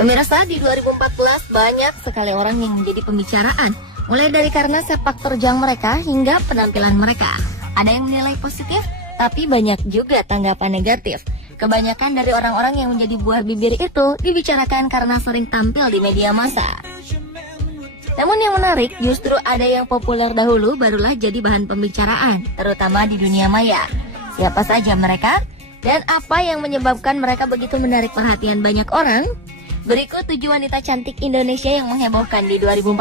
Pemirsa, di 2014 banyak sekali orang yang menjadi pembicaraan, mulai dari karena sepak terjang mereka hingga penampilan mereka. Ada yang menilai positif, tapi banyak juga tanggapan negatif. Kebanyakan dari orang-orang yang menjadi buah bibir itu dibicarakan karena sering tampil di media massa. Namun yang menarik, justru ada yang populer dahulu barulah jadi bahan pembicaraan, terutama di dunia maya. Siapa saja mereka? Dan apa yang menyebabkan mereka begitu menarik perhatian banyak orang? Berikut 7 wanita cantik Indonesia yang menghebohkan di 2014.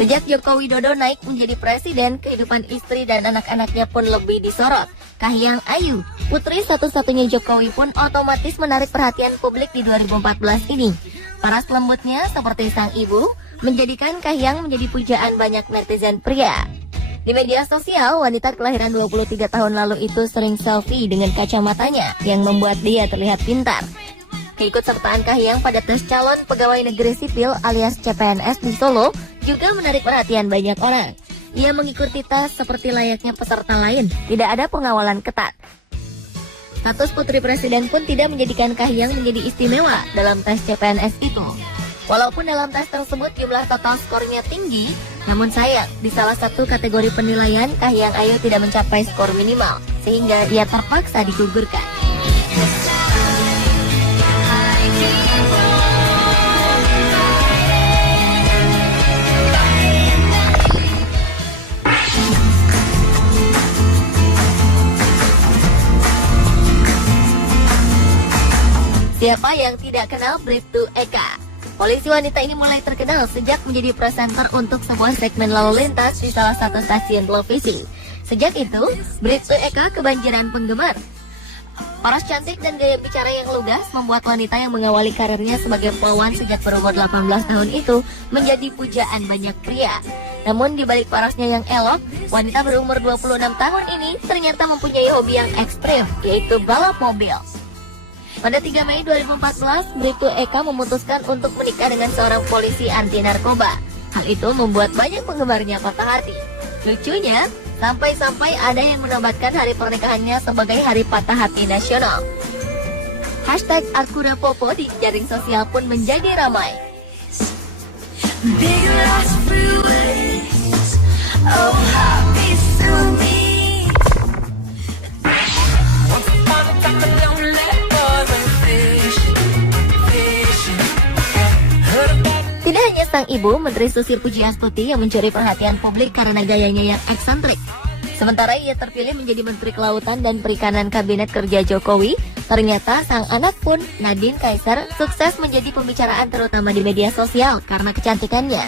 Sejak Joko Widodo naik menjadi presiden, kehidupan istri dan anak-anaknya pun lebih disorot. Kahiyang Ayu, putri satu-satunya Jokowi, pun otomatis menarik perhatian publik di 2014 ini. Paras lembutnya seperti sang ibu menjadikan Kahiyang menjadi pujaan banyak netizen pria. Di media sosial, wanita kelahiran 23 tahun lalu itu sering selfie dengan kacamatanya yang membuat dia terlihat pintar. Keikutsertaan Kahiyang pada tes calon pegawai negeri sipil alias CPNS di Solo juga menarik perhatian banyak orang. Ia mengikuti tes seperti layaknya peserta lain, tidak ada pengawalan ketat. Status putri presiden pun tidak menjadikan Kahiyang menjadi istimewa dalam tes CPNS itu. Walaupun dalam tes tersebut jumlah total skornya tinggi, namun sayang di salah satu kategori penilaian Kahiyang Ayu tidak mencapai skor minimal, sehingga ia terpaksa digugurkan. Siapa yang tidak kenal Bribtu Eka? Polisi wanita ini mulai terkenal sejak menjadi presenter untuk sebuah segmen lalu lintas di salah satu stasiun televisi. Sejak itu, Bribtu Eka kebanjiran penggemar. Paras cantik dan gaya bicara yang lugas membuat wanita yang mengawali karirnya sebagai pelawan sejak berumur 18 tahun itu menjadi pujaan banyak pria. Namun di balik parasnya yang elok, wanita berumur 26 tahun ini ternyata mempunyai hobi yang ekstrim, yaitu balap mobil. Pada 3 Mei 2014, Bribtu Eka memutuskan untuk menikah dengan seorang polisi anti narkoba. Hal itu membuat banyak penggemarnya patah hati. Lucunya, sampai-sampai ada yang menobatkan hari pernikahannya sebagai hari patah hati nasional. Hashtag #AkudaPopo di jaring sosial pun menjadi ramai. Tidak hanya sang ibu, Menteri Susi Pujiastuti yang mencuri perhatian publik karena gayanya yang eksentrik. Sementara ia terpilih menjadi Menteri Kelautan dan Perikanan Kabinet Kerja Jokowi, ternyata sang anak pun, Nadine Kaisar, sukses menjadi pembicaraan terutama di media sosial karena kecantikannya.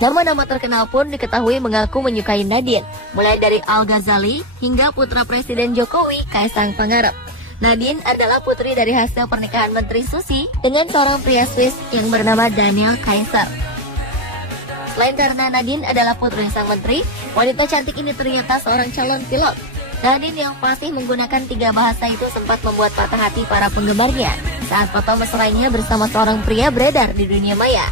Nama-nama terkenal pun diketahui mengaku menyukai Nadine, mulai dari Al Ghazali hingga putra Presiden Jokowi, Kaisang Pangarep. Nadine adalah putri dari hasil pernikahan Menteri Susi dengan seorang pria Swiss yang bernama Daniel Kaiser. Selain karena Nadine adalah putri sang menteri, wanita cantik ini ternyata seorang calon pilot. Nadine yang fasih menggunakan 3 bahasa itu sempat membuat patah hati para penggemarnya saat foto mesranya bersama seorang pria beredar di dunia maya.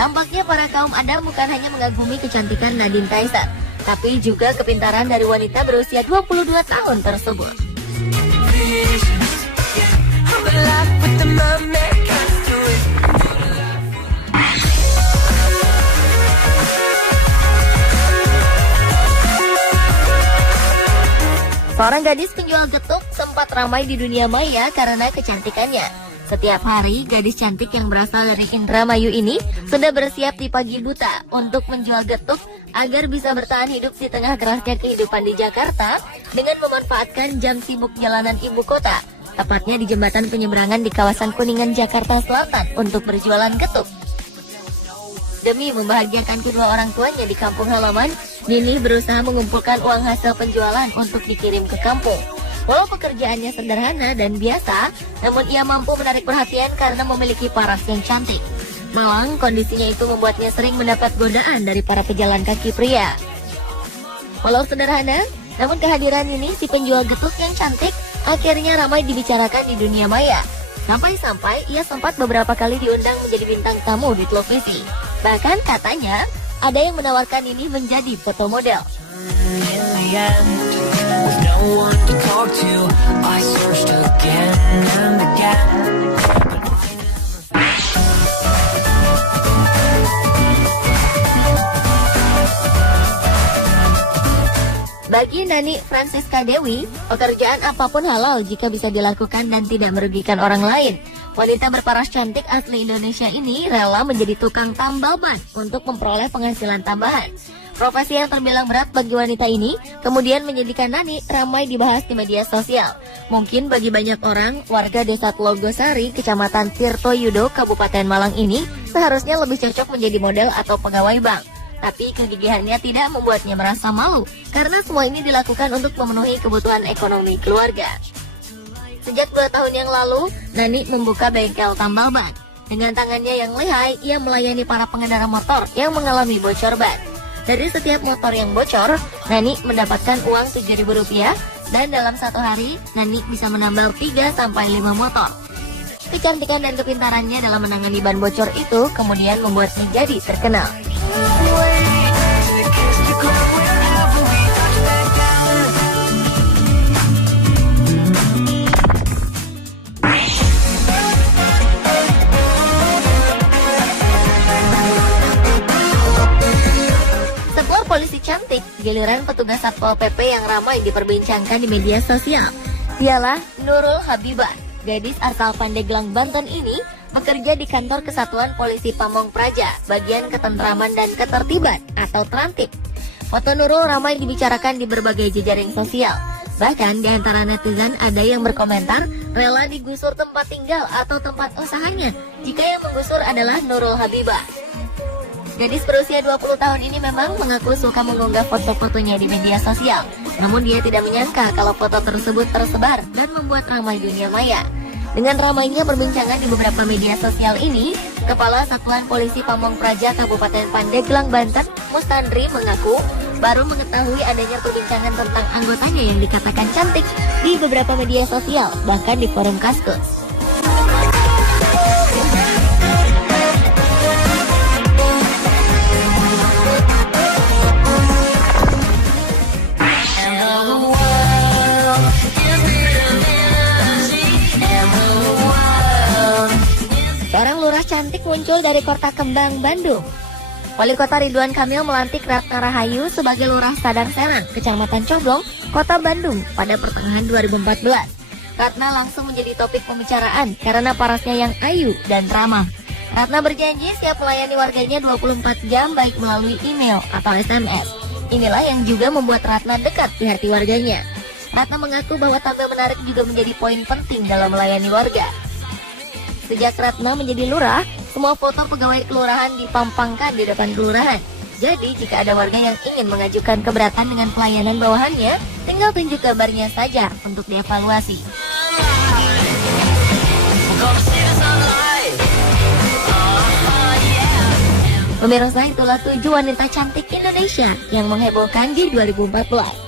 Tampaknya para kaum Adam bukan hanya mengagumi kecantikan Nadine Kaiser, tapi juga kepintaran dari wanita berusia 22 tahun tersebut. Seorang gadis penjual getuk sempat ramai di dunia maya karena kecantikannya. Setiap hari, gadis cantik yang berasal dari Indramayu ini sudah bersiap di pagi buta untuk menjual getuk agar bisa bertahan hidup di tengah kerasnya kehidupan di Jakarta dengan memanfaatkan jam sibuk jalanan ibu kota, tepatnya di jembatan penyeberangan di kawasan Kuningan, Jakarta Selatan untuk berjualan getuk. Demi membahagiakan kedua orang tuanya di kampung halaman, Nini berusaha mengumpulkan uang hasil penjualan untuk dikirim ke kampung. Walau pekerjaannya sederhana dan biasa, namun ia mampu menarik perhatian karena memiliki paras yang cantik. Malang, kondisinya itu membuatnya sering mendapat godaan dari para pejalan kaki pria. Walau sederhana, namun kehadiran ini si penjual getuk yang cantik akhirnya ramai dibicarakan di dunia maya. Sampai-sampai ia sempat beberapa kali diundang menjadi bintang tamu di televisi. Bahkan katanya ada yang menawarkan ini menjadi foto model. Bagi Nani Francisca Dewi, pekerjaan apapun halal jika bisa dilakukan dan tidak merugikan orang lain. Wanita berparas cantik asli Indonesia ini rela menjadi tukang tambal ban untuk memperoleh penghasilan tambahan. Profesi yang terbilang berat bagi wanita ini kemudian menjadikan Nani ramai dibahas di media sosial. Mungkin bagi banyak orang, warga desa Tlogosari, Kecamatan Tirtoyudo, Kabupaten Malang ini seharusnya lebih cocok menjadi model atau pegawai bank. Tapi kegigihannya tidak membuatnya merasa malu, karena semua ini dilakukan untuk memenuhi kebutuhan ekonomi keluarga. Sejak 2 tahun yang lalu, Nani membuka bengkel tambal ban. Dengan tangannya yang lihai, ia melayani para pengendara motor yang mengalami bocor ban. Dari setiap motor yang bocor, Nani mendapatkan uang Rp7.000, dan dalam 1 hari, Nani bisa menambal 3-5 motor. Kecantikan dan kepintarannya dalam menangani ban bocor itu kemudian membuatnya jadi terkenal. Sebuah polisi cantik, giliran petugas Satpol PP yang ramai diperbincangkan di media sosial. Dialah Nurul Habibah. Gadis asal Pandeglang, Banten ini bekerja di kantor Kesatuan Polisi Pamong Praja, bagian ketentraman dan ketertiban atau Trantip. Foto Nurul ramai dibicarakan di berbagai jejaring sosial. Bahkan di antara netizen ada yang berkomentar rela digusur tempat tinggal atau tempat usahanya jika yang menggusur adalah Nurul Habibah. Gadis berusia 20 tahun ini memang mengaku suka mengunggah foto-fotonya di media sosial. Namun dia tidak menyangka kalau foto tersebut tersebar dan membuat ramai dunia maya. Dengan ramainya perbincangan di beberapa media sosial ini, Kepala Satuan Polisi Pamong Praja Kabupaten Pandeglang, Banten, Mustandri mengaku baru mengetahui adanya perbincangan tentang anggotanya yang dikatakan cantik di beberapa media sosial, bahkan di forum Kaskus. Seorang lurah cantik muncul dari Kota Kembang, Bandung. Wali Kota Ridwan Kamil melantik Ratna Rahayu sebagai Lurah Sadang Serang, Kecamatan Coblong, Kota Bandung pada pertengahan 2014. Ratna langsung menjadi topik pembicaraan karena parasnya yang ayu dan ramah. Ratna berjanji siap melayani warganya 24 jam baik melalui email atau SMS. Inilah yang juga membuat Ratna dekat di hati warganya. Ratna mengaku bahwa tampil menarik juga menjadi poin penting dalam melayani warga. Sejak Ratna menjadi lurah, semua foto pegawai kelurahan dipampangkan di depan kelurahan. Jadi jika ada warga yang ingin mengajukan keberatan dengan pelayanan bawahannya, tinggal tunjuk gambarnya saja untuk dievaluasi. Pemirsa, itulah 7 wanita cantik Indonesia yang menghebohkan di 2014.